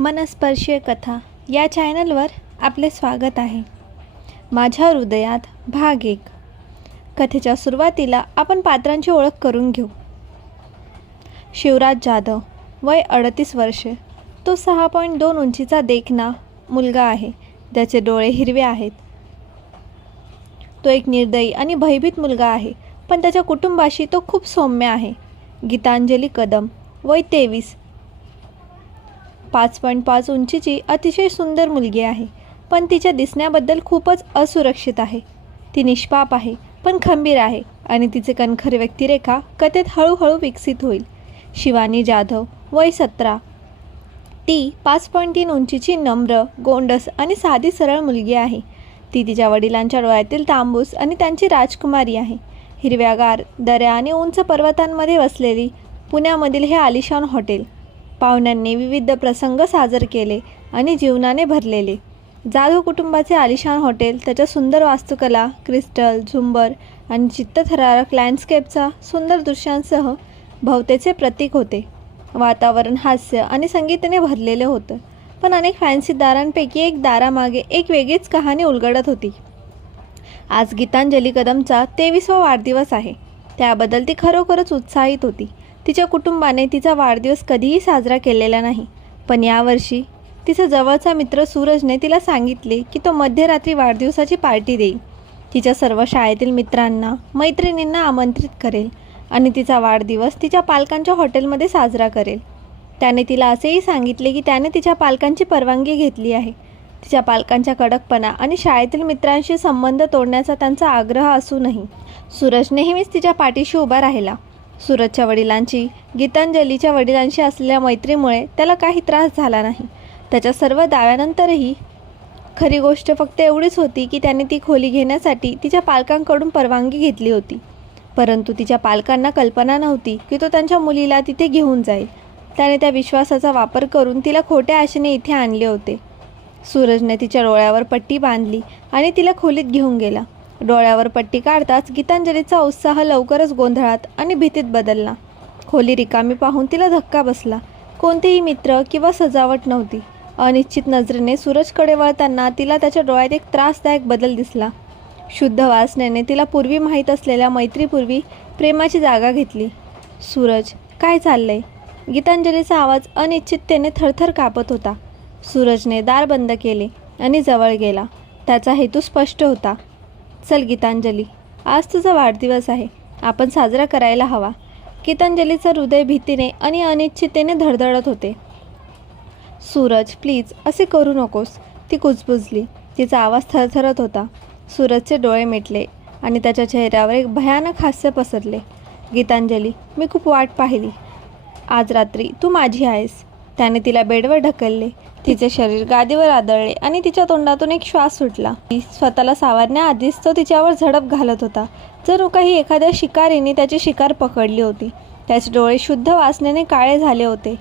मनस्पर्शीय कथा या चॅनलवर आपले स्वागत आहे माझ्या हृदयात भाग एक कथेच्या सुरुवातीला आपण पात्रांची ओळख करून घेऊ शिवराज जाधव वय अडतीस वर्षे तो सहा पॉईंट दोन उंचीचा देखना मुलगा आहे त्याचे डोळे हिरवे आहेत तो एक निर्दयी आणि भयभीत मुलगा आहे पण त्याच्या कुटुंबाशी तो खूप सौम्य आहे गीतांजली कदम वय तेवीस पाच पॉईंट पाच उंचीची अतिशय सुंदर मुलगी आहे पण तिच्या दिसण्याबद्दल खूपच असुरक्षित आहे ती निष्पाप आहे पण खंबीर आहे आणि तिचे कणखर व्यक्तिरेखा कथेत हळूहळू विकसित होईल शिवानी जाधव वय सतरा ती पाच पॉईंट तीन उंचीची नम्र गोंडस आणि साधी सरळ मुलगी आहे ती तिच्या वडिलांच्या डोळ्यातील तांबूस आणि त्यांची राजकुमारी आहे हिरव्यागार दऱ्या आणि उंच पर्वतांमध्ये वसलेली पुण्यामधील हे आलिशान हॉटेल पाहुण्यांनी विविध प्रसंग साजर केले आणि जीवनाने भरलेले जाधव कुटुंबाचे आलिशान हॉटेल त्याच्या सुंदर वास्तुकला क्रिस्टल झुंबर आणि चित्तथरारक लँडस्केपचा सुंदर दृश्यांसह भवतेचे प्रतीक होते वातावरण हास्य आणि संगीताने भरलेले होतं पण अनेक फॅन्सी दारांपैकी एक दारामागे एक वेगळीच कहाणी उलगडत होती आज गीतांजली कदमचा तेवीसवा वाढदिवस आहे त्याबद्दल ती खरोखरच उत्साहित होती तिच्या कुटुंबाने तिचा वाढदिवस कधीही साजरा केलेला नाही पण यावर्षी तिचा जवळचा मित्र सूरजने तिला सांगितले की तो मध्यरात्री वाढदिवसाची पार्टी देईल तिच्या सर्व शाळेतील मित्रांना मैत्रिणींना आमंत्रित करेल आणि तिचा वाढदिवस तिच्या पालकांच्या हॉटेलमध्ये साजरा करेल त्याने तिला असेही सांगितले की त्याने तिच्या पालकांची परवानगी घेतली आहे तिच्या पालकांच्या कडकपणा आणि शाळेतील मित्रांशी संबंध तोडण्याचा त्यांचा आग्रह असूनही सूरज नेहमीच तिच्या पाठीशी उभा राहिला सूरजच्या वडिलांची गीतांजलीच्या वडिलांशी असलेल्या मैत्रीमुळे त्याला काही त्रास झाला नाही त्याच्या सर्व दाव्यानंतरही खरी गोष्ट फक्त एवढीच होती की त्याने ती खोली घेण्यासाठी तिच्या पालकांकडून परवानगी घेतली होती परंतु तिच्या पालकांना कल्पना नव्हती की तो त्यांच्या मुलीला तिथे घेऊन जाईल त्याने त्या विश्वासाचा वापर करून तिला खोट्या आशेने इथे आणले होते सूरजने तिच्या डोळ्यावर पट्टी बांधली आणि तिला खोलीत घेऊन गेला डोळ्यावर पट्टी काढताच गीतांजलीचा उत्साह लवकरच गोंधळात आणि भीतीत बदलला खोली रिकामी पाहून तिला धक्का बसला कोणतेही मित्र किंवा सजावट नव्हती अनिश्चित नजरेने सूरजकडे वळताना तिला त्याच्या डोळ्यात एक त्रासदायक बदल दिसला शुद्ध वासनेने तिला पूर्वी माहीत असलेल्या मैत्रीपूर्वी प्रेमाची जागा घेतली सूरज काय चाललंय गीतांजलीचा आवाज अनिश्चिततेने थरथर कापत होता सूरजने दार बंद केले आणि जवळ गेला त्याचा हेतू स्पष्ट होता चल गीतांजली आज तुझा वाढदिवस आहे आपण साजरा करायला हवा गीतांजलीचं हृदय भीतीने आणि अनिश्चितेने धडधडत होते सूरज प्लीज असे करू नकोस ती कुजबुजली तिचा आवाज थरथरत होता सूरजचे डोळे मिटले आणि त्याच्या चेहऱ्यावर एक भयानक हास्य पसरले गीतांजली मी खूप वाट पाहिली आज रात्री तू माझी आहेस त्याने तिला बेडवर ढकलले तिचे शरीर गादीवर आदळले आणि तिच्या तोंडातून एक श्वास सुटला ती स्वतःला सावरण्याआधीच तो तिच्यावर झडप घालत होता जणू काही एखाद्या शिकारीने त्याची शिकार पकडली होती त्याचे डोळे शुद्ध वासनेने काळे झाले होते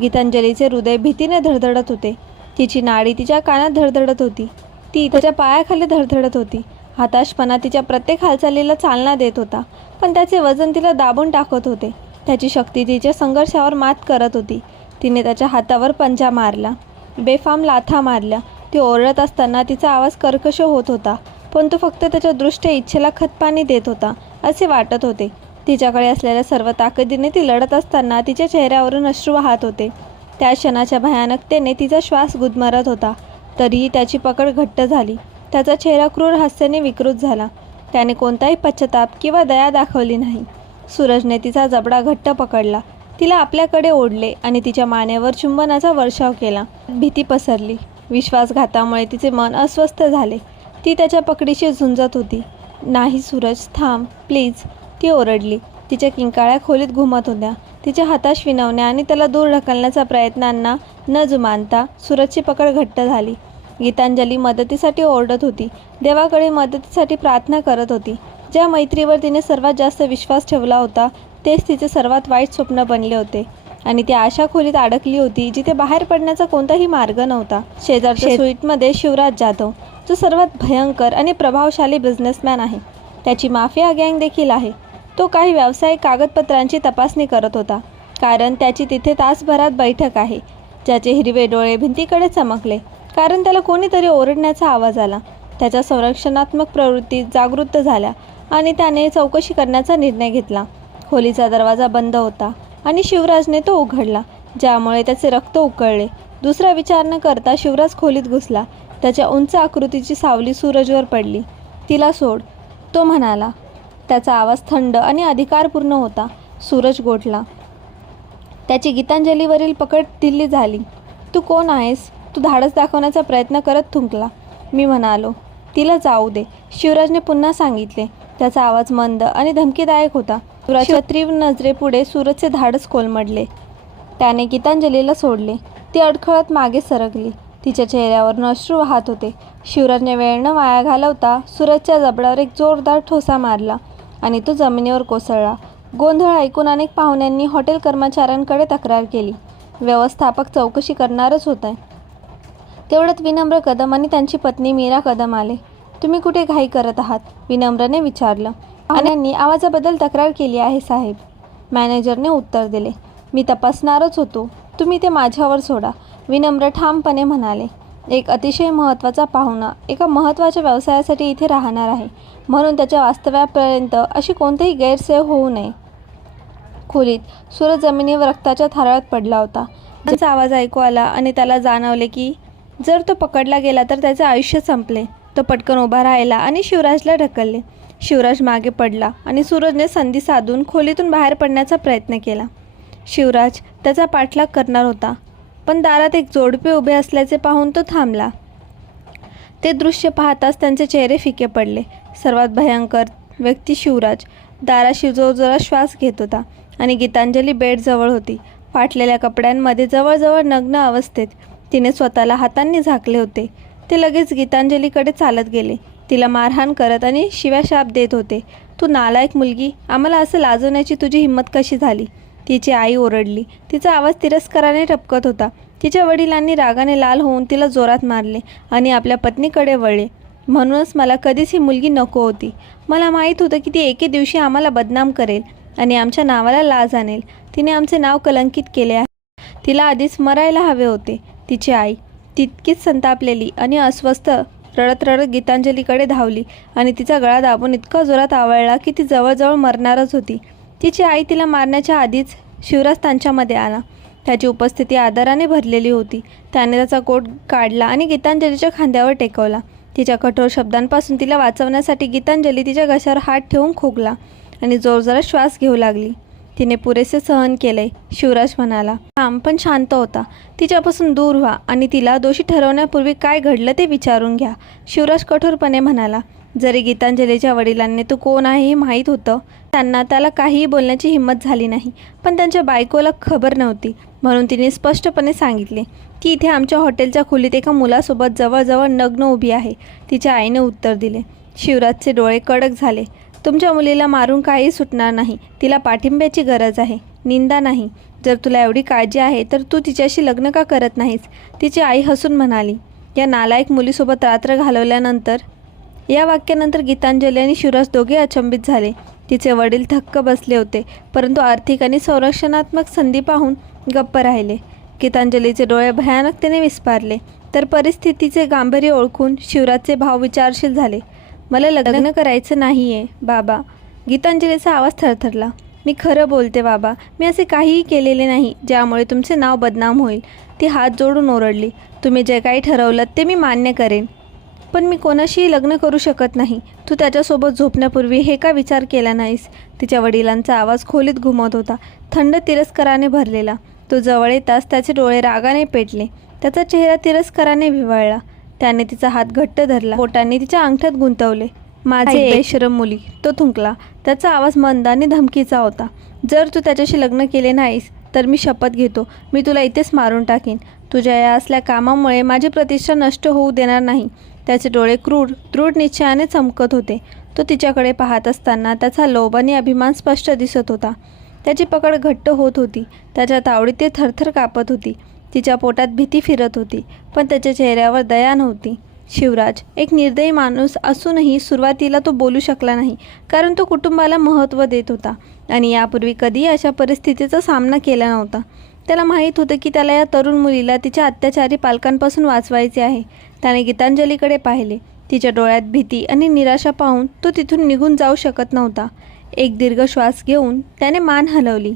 गीतांजलीचे हृदय भीतीने धडधडत होते तिची नाडी तिच्या कानात धडधडत होती ती त्याच्या पायाखाली धडधडत होती हाताशपणा तिच्या प्रत्येक हालचालीला चालना देत होता पण त्याचे वजन तिला दाबून टाकत होते त्याची शक्ती तिच्या संघर्षावर मात करत होती तिने त्याच्या हातावर पंजा मारला बेफाम लाथा मारल्या ती ओरडत असताना तिचा आवाज कर्कश होत होता पण तो फक्त त्याच्या दृष्ट इच्छेला खतपाणी देत होता असे वाटत होते तिच्याकडे असलेल्या सर्व ताकदीने ती लढत असताना तिच्या चेहऱ्यावरून अश्रू वाहत होते त्या क्षणाच्या भयानकतेने तिचा श्वास गुदमरत होता तरीही त्याची पकड घट्ट झाली त्याचा चेहरा क्रूर हास्याने विकृत झाला त्याने कोणताही पश्चाताप किंवा दया दाखवली नाही सूरजने तिचा जबडा घट्ट पकडला तिला आपल्याकडे ओढले आणि तिच्या मानेवर चुंबनाचा वर्षाव केला भीती पसरली विश्वासघातामुळे तिचे मन अस्वस्थ झाले ती त्याच्या पकडीशी झुंजत होती नाही सूरज थांब प्लीज ती ओरडली तिच्या किंकाळ्या खोलीत घुमत होत्या तिच्या हाताश विनवण्या आणि त्याला दूर ढकलण्याचा प्रयत्नांना न जुमानता सूरजची पकड घट्ट झाली गीतांजली मदतीसाठी ओरडत होती देवाकडे मदतीसाठी प्रार्थना करत होती ज्या मैत्रीवर तिने सर्वात जास्त विश्वास ठेवला होता तेच तिचे सर्वात वाईट स्वप्न बनले होते आणि ती आशा खोलीत अडकली होती जिथे बाहेर पडण्याचा कोणताही मार्ग नव्हता शेजारच्या स्वीटमध्ये शिवराज जाधव जो सर्वात भयंकर आणि प्रभावशाली बिझनेसमॅन आहे त्याची माफिया गँग देखील आहे तो काही व्यावसायिक कागदपत्रांची तपासणी करत होता कारण त्याची तिथे तासभरात बैठक आहे ज्याचे हिरवे डोळे भिंतीकडे चमकले कारण त्याला कोणीतरी ओरडण्याचा आवाज आला त्याच्या संरक्षणात्मक प्रवृत्ती जागृत झाल्या आणि त्याने चौकशी करण्याचा निर्णय घेतला खोलीचा दरवाजा बंद होता आणि शिवराजने तो उघडला ज्यामुळे त्याचे रक्त उकळले दुसरा विचार न करता शिवराज खोलीत घुसला त्याच्या उंच आकृतीची सावली सूरजवर पडली तिला सोड तो म्हणाला त्याचा आवाज थंड आणि अधिकारपूर्ण होता सूरज गोठला त्याची गीतांजलीवरील पकड दिल्ली झाली तू कोण आहेस तू धाडस दाखवण्याचा प्रयत्न करत थुंकला मी म्हणालो तिला जाऊ दे शिवराजने पुन्हा सांगितले त्याचा आवाज मंद आणि धमकीदायक होता सुराच्या तीव्र नजरेपुढे सूरजचे धाडस कोलमडले त्याने गीतांजलीला सोडले ती अडखळत मागे सरकली तिच्या चेहऱ्यावर अश्रू वाहत होते शिवराजने वेळ न वाया घालवता सूरजच्या जबड्यावर एक जोरदार ठोसा मारला आणि तो जमिनीवर कोसळला गोंधळ ऐकून अनेक पाहुण्यांनी हॉटेल कर्मचाऱ्यांकडे तक्रार केली व्यवस्थापक चौकशी करणारच आहे तेवढ्यात विनम्र कदम आणि त्यांची पत्नी मीरा कदम आले तुम्ही कुठे घाई करत आहात विनम्रने विचारलं पाहुण्यांनी आवाजाबद्दल तक्रार केली आहे साहेब मॅनेजरने उत्तर दिले मी तपासणारच होतो तुम्ही ते माझ्यावर सोडा विनम्र ठामपणे म्हणाले एक अतिशय महत्त्वाचा पाहुणा एका महत्त्वाच्या व्यवसायासाठी इथे राहणार आहे म्हणून त्याच्या वास्तव्यापर्यंत अशी कोणतीही गैरसोय होऊ नये खोलीत सूरज जमिनीवर रक्ताच्या थारळात पडला होता त्याचा आवाज ऐकू आला आणि त्याला जाणवले की जर तो पकडला गेला तर त्याचे आयुष्य संपले तो पटकन उभा राहिला आणि शिवराजला ढकलले शिवराज मागे पडला आणि सूरजने संधी साधून खोलीतून बाहेर पडण्याचा प्रयत्न केला शिवराज त्याचा पाठलाग करणार होता पण दारात एक जोडपे उभे असल्याचे पाहून तो थांबला ते दृश्य पाहताच त्यांचे चेहरे फिके पडले सर्वात भयंकर व्यक्ती शिवराज दाराशी जोरजोरात श्वास घेत होता आणि गीतांजली बेडजवळ होती फाटलेल्या कपड्यांमध्ये जवळजवळ नग्न अवस्थेत तिने स्वतःला हातांनी झाकले होते ते लगेच गीतांजलीकडे चालत गेले तिला मारहाण करत आणि शिव्याशाप देत होते तू नालायक मुलगी आम्हाला असं लाजवण्याची तुझी हिंमत कशी झाली तिची आई ओरडली तिचा आवाज तिरस्काराने टपकत होता तिच्या वडिलांनी रागाने लाल होऊन तिला जोरात मारले आणि आपल्या पत्नीकडे वळले म्हणूनच मला कधीच ही मुलगी नको होती मला माहीत होतं की ती एके दिवशी आम्हाला बदनाम करेल आणि आमच्या नावाला लाज आणेल तिने आमचे नाव कलंकित केले आहे तिला आधीच मरायला हवे होते तिची आई तितकीच संतापलेली आणि अस्वस्थ रडत रडत गीतांजलीकडे धावली आणि तिचा गळा दाबून इतका जोरात आवळला की ती जवळजवळ मरणारच होती तिची आई तिला मारण्याच्या आधीच शिवराज त्यांच्यामध्ये आला त्याची उपस्थिती आदराने भरलेली होती त्याने त्याचा कोट काढला आणि गीतांजलीच्या खांद्यावर टेकवला तिच्या कठोर शब्दांपासून तिला वाचवण्यासाठी गीतांजली तिच्या घशावर हात ठेवून खोकला आणि जोरजोरात श्वास घेऊ लागली तिने पुरेसे सहन केले शिवराज म्हणाला राम पण शांत होता तिच्यापासून दूर व्हा आणि तिला दोषी ठरवण्यापूर्वी काय घडलं ते विचारून घ्या शिवराज कठोरपणे म्हणाला जरी गीतांजलीच्या वडिलांनी तू कोण आहे हे माहीत होतं त्यांना त्याला काहीही बोलण्याची हिंमत झाली नाही पण त्यांच्या बायकोला खबर नव्हती म्हणून तिने स्पष्टपणे सांगितले की इथे आमच्या हॉटेलच्या खोलीत एका मुलासोबत जवळजवळ नग्न उभी आहे तिच्या आईने उत्तर दिले शिवराजचे डोळे कडक झाले तुमच्या मुलीला मारून काही सुटणार नाही तिला पाठिंब्याची गरज आहे निंदा नाही जर तुला एवढी काळजी आहे तर तू तिच्याशी लग्न का करत नाहीस तिची आई हसून म्हणाली या नालायक मुलीसोबत रात्र घालवल्यानंतर या वाक्यानंतर गीतांजली आणि शिवराज दोघे अचंबित झाले तिचे वडील थक्क बसले होते परंतु आर्थिक आणि संरक्षणात्मक संधी पाहून गप्प राहिले गीतांजलीचे डोळे भयानकतेने विस्पारले तर परिस्थितीचे गांभीर्य ओळखून शिवराजचे भाव विचारशील झाले मला लग्न करायचं नाही आहे बाबा गीतांजलीचा आवाज थरथरला मी खरं बोलते बाबा मी असे काहीही केलेले नाही ज्यामुळे तुमचे नाव बदनाम होईल ती हात जोडून ओरडली तुम्ही जे काही ठरवलं ते मी मान्य करेन पण मी कोणाशीही लग्न करू शकत नाही तू त्याच्यासोबत झोपण्यापूर्वी हे का विचार केला नाहीस तिच्या वडिलांचा आवाज खोलीत घुमत होता थंड तिरस्काराने भरलेला तो जवळ येताच त्याचे डोळे रागाने पेटले त्याचा चेहरा तिरस्काराने भिवाळला त्याने तिचा हात घट्ट धरला बोटांनी तिच्या अंगठ्यात गुंतवले माझे बेशरम मुली तो थुंकला त्याचा आवाज मंदाने धमकीचा होता जर तू त्याच्याशी लग्न केले नाहीस तर मी शपथ घेतो मी तुला इथेच मारून टाकीन तुझ्या या असल्या कामामुळे माझी प्रतिष्ठा नष्ट होऊ देणार नाही त्याचे डोळे क्रूर दृढ निश्चयाने चमकत होते तो तिच्याकडे पाहत असताना त्याचा लोभ आणि अभिमान स्पष्ट दिसत होता त्याची पकड घट्ट होत होती त्याच्या तावडीत ते थरथर कापत होती तिच्या पोटात भीती फिरत होती पण त्याच्या चेहऱ्यावर दया नव्हती शिवराज एक निर्दयी माणूस असूनही सुरुवातीला तो बोलू शकला नाही कारण तो कुटुंबाला महत्त्व देत होता आणि यापूर्वी कधीही अशा परिस्थितीचा सामना केला नव्हता त्याला माहीत होतं की त्याला या तरुण मुलीला तिच्या अत्याचारी पालकांपासून वाचवायचे आहे त्याने गीतांजलीकडे पाहिले तिच्या डोळ्यात भीती आणि निराशा पाहून तो तिथून निघून जाऊ शकत नव्हता एक दीर्घ श्वास घेऊन त्याने मान हलवली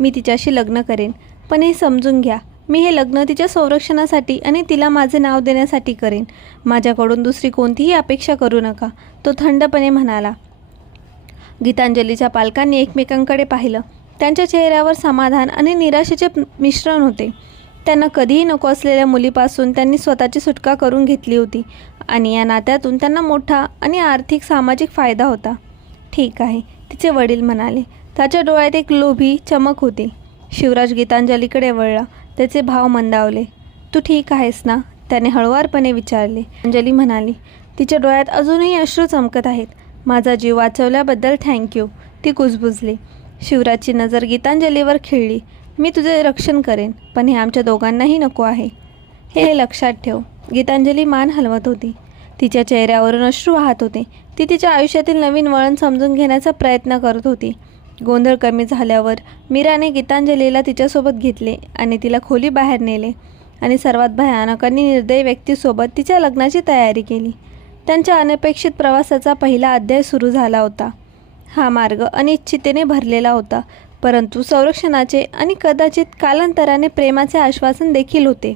मी तिच्याशी लग्न करेन पण हे समजून घ्या मी हे लग्न तिच्या संरक्षणासाठी आणि तिला माझे नाव देण्यासाठी करेन माझ्याकडून दुसरी कोणतीही अपेक्षा करू नका तो थंडपणे म्हणाला गीतांजलीच्या पालकांनी एकमेकांकडे पाहिलं त्यांच्या चेहऱ्यावर समाधान आणि निराशेचे मिश्रण होते त्यांना कधीही नको असलेल्या मुलीपासून त्यांनी स्वतःची सुटका करून घेतली होती आणि या नात्यातून त्यांना मोठा आणि आर्थिक सामाजिक फायदा होता ठीक आहे तिचे वडील म्हणाले त्याच्या डोळ्यात एक लोभी चमक होती शिवराज गीतांजलीकडे वळला त्याचे भाव मंदावले तू ठीक आहेस ना त्याने हळुवारपणे विचारले अंजली म्हणाली तिच्या डोळ्यात अजूनही अश्रू चमकत आहेत माझा जीव वाचवल्याबद्दल थँक्यू ती कुजबुजली शिवराजची नजर गीतांजलीवर खिळली मी तुझे रक्षण करेन पण हे आमच्या दोघांनाही नको आहे हे लक्षात ठेव गीतांजली मान हलवत होती तिच्या चेहऱ्यावरून अश्रू वाहत होते ती तिच्या आयुष्यातील नवीन वळण समजून घेण्याचा प्रयत्न करत होती गोंधळ कमी झाल्यावर मीराने गीतांजलीला तिच्यासोबत घेतले आणि तिला खोली बाहेर नेले आणि सर्वात भयानक आणि निर्दयी व्यक्तीसोबत तिच्या लग्नाची तयारी केली त्यांच्या अनपेक्षित प्रवासाचा पहिला अध्याय सुरू झाला होता हा मार्ग अनिश्चितेने भरलेला होता परंतु संरक्षणाचे आणि कदाचित कालांतराने प्रेमाचे आश्वासन देखील होते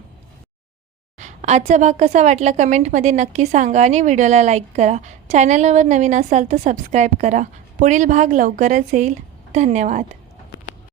आजचा भाग कसा वाटला कमेंटमध्ये नक्की सांगा आणि व्हिडिओला लाईक करा चॅनलवर नवीन असाल तर सबस्क्राईब करा पुढील भाग लवकरच येईल धन्यवाद